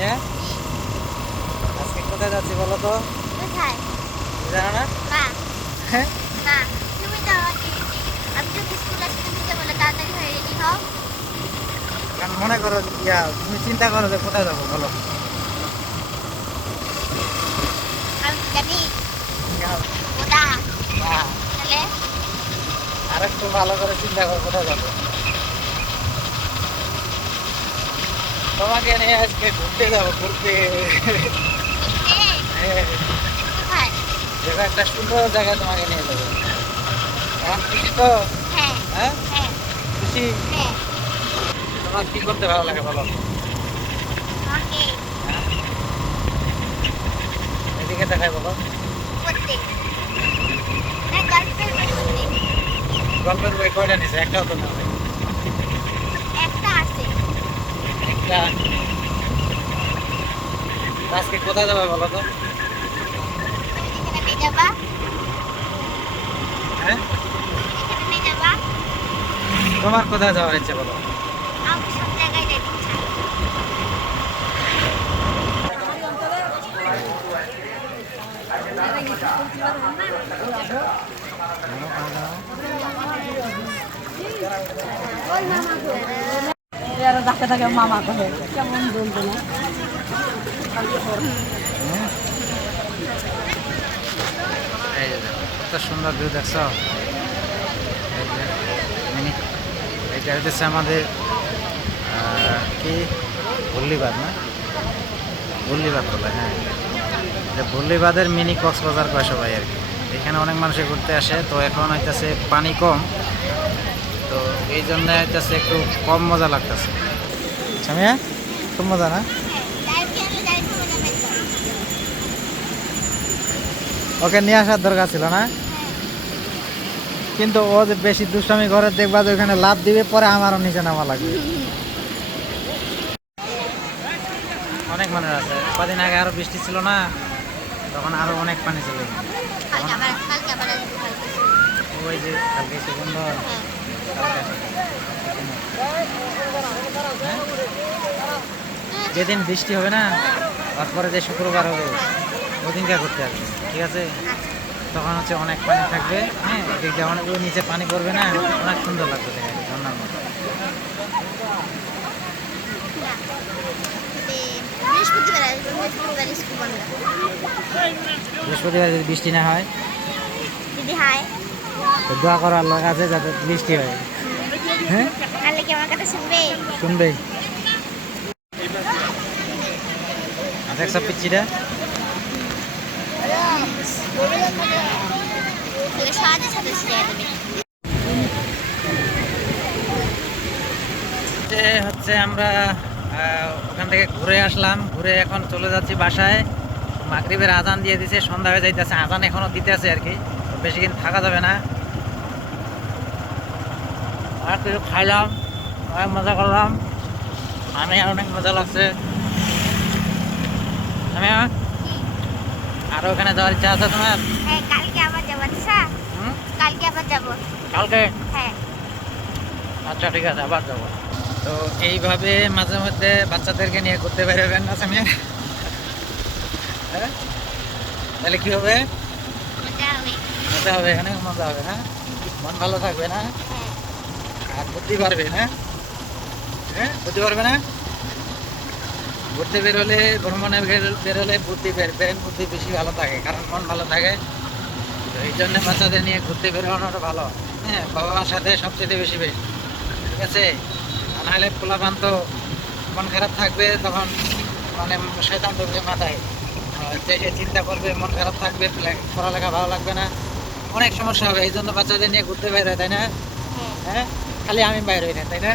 সামিয়া আজকে কোথায় যাচ্ছি বলো তো? কোথায়? জানো না? না হ্যাঁ? না তুমি তো আমাকে আমি তো স্কুল আসতে দিতে বলে তাড়াতাড়ি হয়ে রেডি হও। কারণ মনে করো ইয়া তুমি চিন্তা করো যে কোথায় যাব বলো। আমি জানি তাহলে? আর একটু ভালো করে চিন্তা করো কোথায় যাব। তোমাকে নিয়ে আজকে ঘুরতে যাব ঘুরতে। হ্যাঁ, কোথায়? যেটা একটা সুন্দর জায়গায় তোমাকে নিয়ে যাব। এখন খুশি তো? হ্যাঁ। হ্যাঁ? হ্যাঁ। খুশি? হ্যাঁ। তোমার কি করতে ভালো লাগে বলো? হ্যাঁ? এদিকে দেখাই বলো। গল্পের বই কয়টা নিছে? একটাও তো না একটা আছে একটা আজকে কোথায় যাবে বলো তো? হ্যাঁ? তোমার কোথায় যাওয়ার ইচ্ছে বলো? কত সুন্দর ভিউ এটা আমাদের কি? বল্লিবাদ না? বল্লিবাদ বলে হ্যাঁ। এটা মিনি কক্সবাজার কয় সবাই আর কি। এখানে অনেক মানুষে ঘুরতে আসে, তো এখন হইতেছে পানি কম। এই জন্য হইতেছে একটু কম মজা লাগতেছে। সামিয়া খুব মজা না? ওকে নিয়ে আসার দরকার ছিল না? কিন্তু ও যে বেশি দুষ্টামি করে দেখবা যে ওখানে লাভ দিবে পরে আমারও নিচে নামা লাগবে। অনেক মানুষ আছে। কদিন আগে আরও বৃষ্টি ছিল না তখন আরও অনেক পানি ছিল এখানে। কালকে আবার কালকে আবার আসব কালকে ওই যে কালকে সুগন্ধ যেদিন বৃষ্টি হবে না, তারপরে যে শুক্রবার হবে, ওদিনকে করতে আসবে, ঠিক আছে? তখন হচ্ছে অনেক পানি থাকবে হ্যাঁ? অনেক ওই নিচে পানি পড়বে না, অনেক সুন্দর লাগবে দেখা যায় ঝর্ণার মতো। বৃহস্পতিবার যদি বৃষ্টি না হয়, দিদি, হাই। তো দোয়া করার আল্লাহর কাছে যাতে বৃষ্টি হয়। হ্যাঁ? শুনবে? দেখছ পিচ্ছিটা যে হচ্ছে আমরা ওখান থেকে ঘুরে আসলাম। ঘুরে এখন চলে যাচ্ছি বাসায়। মাগরিবের আজান দিয়ে দিছে সন্ধ্যা হয়ে যাইতেছে। আজান এখনও দিতে আছে আর কি। বেশি দিন থাকা যাবে না। আর কিছু খাইলাম অনেক মজা করলাম। আমি অনেক মজা লাগছে। আমি আর ওখানে যাওয়ার ইচ্ছা আছে তোমার? হ্যাঁ কালকে আবার যাব আচ্ছা। কালকে আবার যাব। কালকে? হ্যাঁ। আচ্ছা ঠিক আছে আবার যাব। তো এইভাবে মাঝে মধ্যে বাচ্চাদেরকে নিয়ে ঘুরতে বেরোবেন না সামিয়া? হ্যাঁ? তাহলে কি হবে? মজা হবে। এখানে মজা হবে না মন ভালো থাকবে না? হ্যাঁ পারবে না হ্যাঁ বুদ্ধি পারবে না? ঘুরতে বেরোলে ভ্রমণে বেরোলে বুদ্ধি বের বের বুদ্ধি বেশি ভালো থাকে কারণ মন ভালো থাকে। এই জন্য বাচ্চাদের নিয়ে ঘুরতে বেরোনোটা ভালো হ্যাঁ? বাবা মার সাথে সবচেয়ে বেশি বেশি ঠিক আছে? নাহলে পোলাপান তো মন খারাপ থাকবে তখন মানে শয়তান ঢুকবে মাথায়। যে চিন্তা করবে মন খারাপ থাকবে পড়ালেখা ভালো লাগবে না। অনেক সমস্যা হবে এই জন্য বাচ্চাদের নিয়ে ঘুরতে বেরোয় তাই না? হ্যাঁ। হ্যাঁ? খালি আমি বাইরে হই না তাই না?